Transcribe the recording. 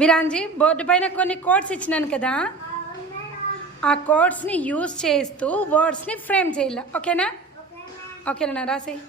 విరాంజీ board పైన కొన్ని codes ఇచ్చినాను కదా, ఆ కోడ్స్ని యూజ్ చేస్తూ వర్డ్స్ని ఫ్రేమ్ చేయాలి. ఓకేనా? ఓకేనా రాసేయి.